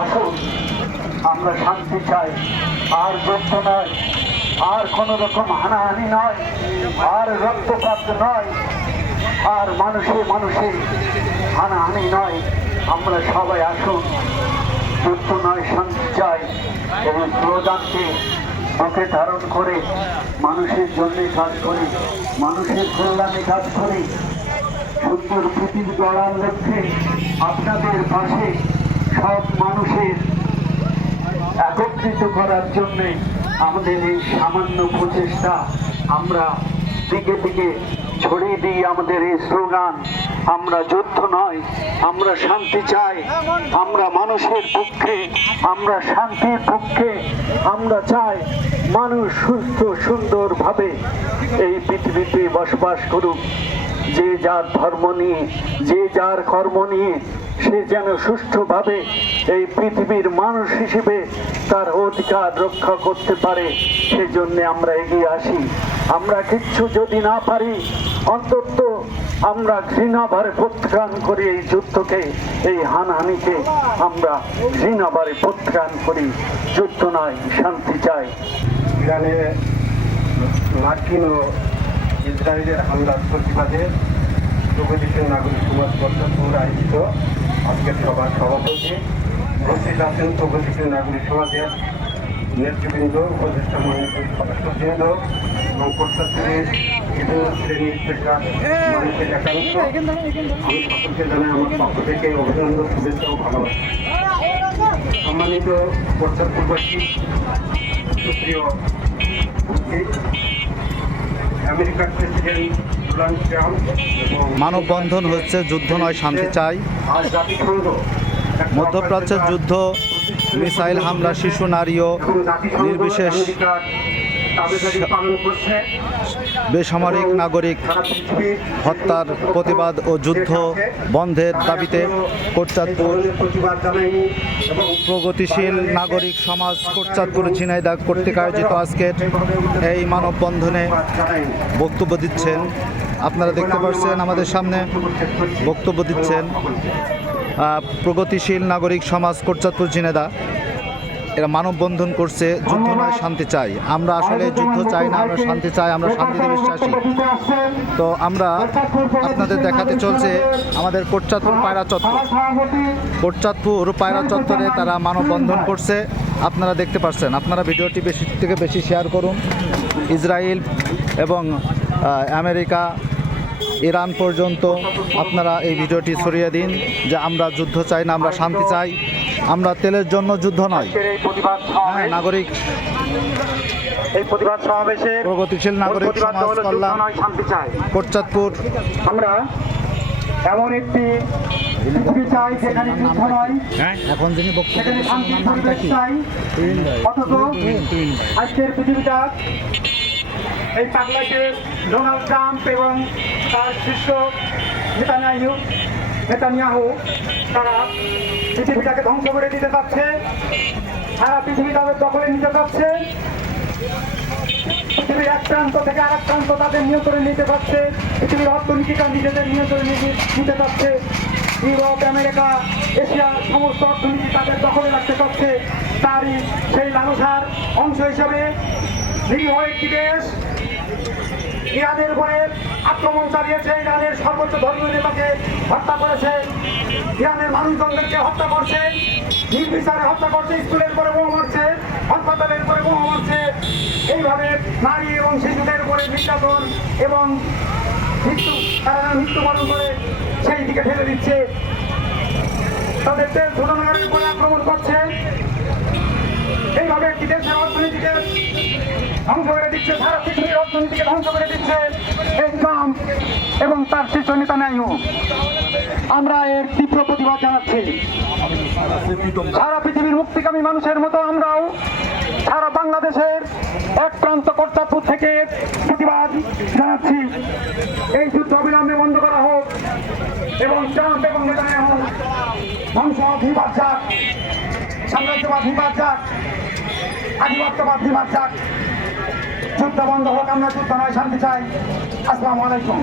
আসুন আমরা শান্তি চাই, আর যুদ্ধ নয়, আর কোনো রকম হানাহানি নয়, আর রক্তপাত নয়, আর মানুষে মানুষে হানাহানি নয়। আমরা সবাই আসুন, যুদ্ধ নয় শান্তি চাই এবং স্লোগানকে বুকে ধারণ করে মানুষের জন্য কাজ করি, মানুষের কল্যাণে কাজ করি, সুন্দর পৃথিবী গড়ার লক্ষ্যে আপনাদের পাশে সব মানুষের একত্রিত করার জন্য আমাদের এই সামান্য প্রচেষ্টা আমরা দিকে দিকে ছড়িয়ে দিই আমাদের এই স্লোগান। আমরা যুদ্ধ নয়, আমরা শান্তি চাই, আমরা মানুষের পক্ষে, আমরা শান্তির পক্ষে। আমরা চাই মানুষ সুস্থ সুন্দরভাবে এই পৃথিবীতে বসবাস করুক, যে যার ধর্ম নিয়ে, যে যার কর্ম নিয়ে সে যেন সুষ্ঠুভাবে এই পৃথিবীর মানুষ হিসেবে তার অধিকার রক্ষা করতে পারে, সেজন্য আমরা এগিয়ে আসি। আমরা কিচ্ছু যদি না পারি, অন্তত আমরা ঘৃণাভারে প্রত্যাখ্যান করি এই যুদ্ধকে, এই হানাহানিকে আমরা ঘৃণাভারে প্রত্যাখ্যান করি। যুদ্ধ নয়, শান্তি চাই। ইরানে মার্কিন ও ইসরায়েলের হামলার প্রতিবাদে প্রগতিশীল নাগরিক সমাজ পর্যন্ত আয়োজিত আজকের সভার সভাপতি উপস্থিত আছেন প্রগতিশীল নাগরিক সমাজের নেতৃবৃন্দ, উপদেষ্টা মন্ডলীর সদস্যবৃন্দ এবং প্রত্যাশীদের বিভিন্ন শ্রেণীর পেশার মানুষের একাংশ। আমি সকলকে জানাই আমার পক্ষ থেকে অভিনন্দন, শুভেচ্ছা ও ভালোবাসা। সম্মানিত পশ্চাৎপূর্বাসী সুপ্রিয় উপস্থিত, আমেরিকার প্রেসিডেন্ট ডোনাল্ড ট্রাম্প এবং মানববন্ধন হচ্ছে যুদ্ধ নয় শান্তি চাই। আজ জাতিসংঘ মধ্যপ্রাচ্যের যুদ্ধ, মিসাইল হামলা, শিশু, নারী ও নির্বিশেষ বেসামরিক নাগরিক হত্যার প্রতিবাদ ও যুদ্ধ বন্ধের দাবিতে কোটচাঁদপুর প্রগতিশীল নাগরিক সমাজ কোটচাঁদপুর ঝিনাইদহ কর্তৃক আয়োজিত আজকের এই মানববন্ধনে বক্তব্য দিচ্ছেন। আপনারা দেখতে পাচ্ছেন আমাদের সামনে বক্তব্য দিচ্ছেন প্রগতিশীল নাগরিক সমাজ কোটচাঁদপুর ঝিনাইদহ। এরা মানববন্ধন করছে, যুদ্ধ নয় শান্তি চাই। আমরা আসলে যুদ্ধ চাই না, আমরা শান্তি চাই, আমরা শান্তিতে বিশ্বাসী। তো আমরা আপনাদের দেখাতে চলছে আমাদের কোটচাঁদপুর পায়রা চত্বর। কোটচাঁদপুর পায়রা চত্বরে তারা মানববন্ধন করছে, আপনারা দেখতে পাচ্ছেন। আপনারা ভিডিওটি বেশি থেকে বেশি শেয়ার করুন। ইসরায়েল এবং আমেরিকা, ইরান পর্যন্ত আপনারা এই ভিডিওটি ছড়িয়ে দিন যে আমরা যুদ্ধ চাই না, আমরা শান্তি চাই, আমরা তেলের জন্য যুদ্ধ নয়। নাগরিক এই প্রতিবাদ সমাবেশে প্রগতিশীল নাগরিক সমাজ কল্যাণ শান্তি চাই। কোটচাঁদপুর। আমরা এমন একটি পৃথিবী চাই যেখানে যুদ্ধ নয়, এখন যিনি সেখানে শান্তির পরিবেশ চাই। অথচ আজকের পৃথিবীটা এই পাগলাকে ডোনাল্ড ট্রাম্প এবং তার শীর্ষ নেতানিয়াহু তারা পৃথিবীটাকে ধ্বংস করে দিতে চাচ্ছে, সারা পৃথিবী তাদের দখলে নিতে চাচ্ছে, পৃথিবীর এক প্রান্ত থেকে আর এক প্রান্ত তাদের নিয়ন্ত্রণে নিতে চাচ্ছে, পৃথিবীর অর্থনীতিটা নিজেদের নিয়ন্ত্রণে নিতে চাচ্ছে, ইউরোপ, আমেরিকা, এশিয়ার সমস্ত অর্থনীতি তাদের দখলে রাখতে চাচ্ছে। তারই সেই লালসার অংশ হিসেবে নিরীহ একটি দেশ ইরানের উপরে আক্রমণ চালিয়েছে, ইরানের সর্বোচ্চ ধর্মীয় নেতাকে হত্যা করেছে, ইরানের মানুষজনদেরকে হত্যা করছে, নির্বিচারে হত্যা করছে, স্কুলের পরে বোমা মারছে, হাসপাতালের পরে বোমা মারছে। এইভাবে নারী এবং শিশুদের উপরে নির্যাতন এবং তারা মৃত্যুবরণ করে সেই দিকে ঠেলে দিচ্ছে, তাদের দেশ ঘটনাগারের উপরে আক্রমণ করছে। এইভাবে একটি দেশের অর্থনীতিকে ধ্বংস করে দিচ্ছে, সারা পৃথিবীর অর্থনীতিকে ধ্বংস করে দিচ্ছে এই ট্রাম্প এবং তার শীর্ষ নেতানিয়াহু। আমরা এর তীব্র প্রতিবাদ জানাচ্ছি। সারা পৃথিবীর মুক্তিকামী মানুষের মতো আমরাও সারা বাংলাদেশের এক প্রান্ত কোটচাঁদপুর থেকে প্রতিবাদ জানাচ্ছি। এই যুদ্ধ অবিলম্বে বন্ধ করা হোক এবং ট্রাম্প এবং নেতানিয়াহু ধ্বংস বিবাদ যাক, সাম্রাজ্যবাদ বিবাদ যাক, আধিপত্যবাদ বিবাদ যাক, যুদ্ধ বন্ধ হোক। আমরা যুদ্ধ নয় শান্তি চাই। আসসালামু আলাইকুম।